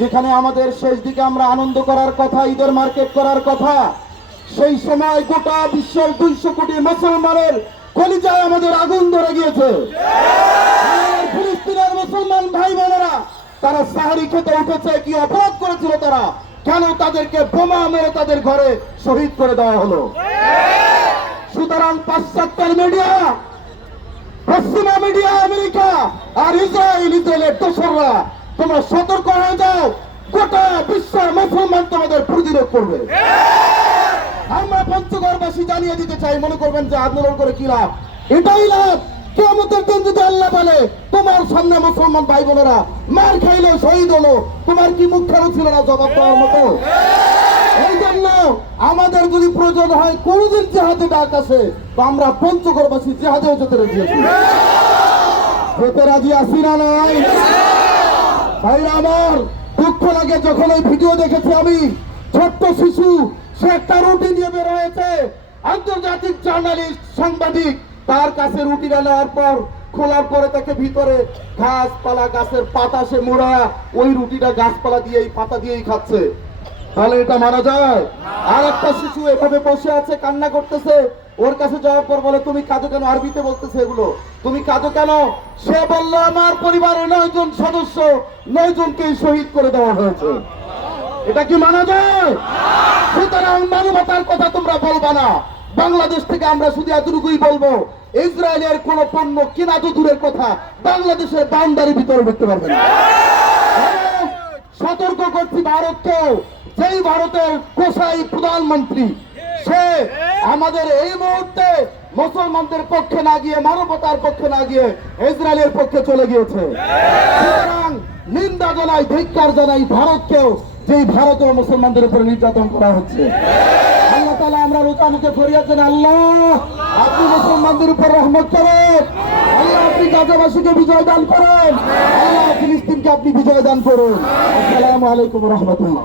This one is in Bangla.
যেখানে আমাদের শেষ দিকে আমরা আনন্দ করার কথা, ঈদের মার্কেট করার কথা, সেই সময় গোটা বিশ্বের 200 কোটি মুসলমানের কলিজায় আমাদের আগুন ধরে গিয়েছে। ফিলিস্তিনের মুসলমান ভাই বোনেরা তারা সাহারি খেতে উঠেছে। কি অপরাধ করেছিল তারা? কেন তাদেরকে বোমা মেরে তাদের ঘরে শহীদ করে দেওয়া হলো? সুতরাং পাশ্চাত্যের মিডিয়া, পশ্চিমা মিডিয়া, আমেরিকা আর ইসরায়েলের দোসররা, তোমরা সতর্ক হয়ে যাও। গোটা বিশ্বের মুসলমান তোমাদের প্রতিরোধ করবে। আমরা পঞ্চগড়বাসী জানিয়ে দিতে চাই, মনে করবেন যে আন্দোলন করে কি লাভ? এটাই লাভ, কিয়ামতের দিন যদি আল্লাহ বলে তোমার সামনে মুসলমান ভাই বোনেরা মার খাইলো, শহীদ হলো, তোমার কি মুখ খারাপ ছিল না জবাব দেওয়ার মতো? এই জন্য আমাদের যদি প্রয়োজন হয় কোনদিন জেহাদে ডাক আসে, তো আমরা পঞ্চগড়বাসী জেহাদেও যেতে রাজি আছি। যেতে রাজি আছি না নাই? ভাইরা আমার, দুঃখ লাগে যখন এই ভিডিও দেখেছি আমি। ছোট্ট শিশু, সে একটা রুটি নিয়ে বের হয়েছে, আন্তর্জাতিক জার্নালিস্ট, সাংবাদিক, তার কাছে রুটিটা নেওয়ার পর খোলার পরে তাকে ভিতরে গাছপালা, গাছের পাতা সে মোড়া, ওই রুটিটা গাছপালা দিয়েই, পাতা দিয়েই খাচ্ছে। তাহলে এটা মানা যায়? আর একটা শিশু এভাবে বসে আছে, কান্না করতেছে। ওর কাছে যাওয়ার পর বলে তুমি কাঁদো কেন? আরবিতে বলতেছে এগুলো, তুমি কাঁদো কেন? সে বলল আমার পরিবারের 9 জন সদস্য, 9 জনকেই শহীদ করে দেওয়া হয়েছে। এটা কি মানা যায়? সুতরাং মানবতার কথা তোমরা বলবা না। বাংলাদেশ থেকে আমরা শুধু এতটুকুই বলবো, ইসরায়েলের কোন পণ্য কেনা তো দূরের কথা, বাংলাদেশের বাউন্ডারির ভিতরে ঢুকতে পারবে না। সতর্ক করছি ভারতকে, যেই ভারতের কোষাই প্রধানমন্ত্রী, সে আমাদের এই মুহূর্তে মুসলমানদের পক্ষে না গিয়ে, মানবতার পক্ষে না গিয়ে ইসরায়েলের পক্ষে চলে গিয়েছে। সুতরাং নিন্দা জানাই, ধিক্কার জানাই ভারতকেও, যেই ভারতে মুসলমানদের উপরে নির্যাতন করা হচ্ছে। আল্লাহ তাআলা আমরা রোজা মুখে ফরিয়াদ জানাই, আল্লাহ আপনি মুসলমানদের উপর রহমত করেন, আল্লাহ আপনি গাজাবাসীকে বিজয় দান করেন, আল্লাহ ফিলিস্তিনকে আপনি বিজয় দান করুন। আসসালামু আলাইকুম ওয়া রাহমাতুল্লাহ।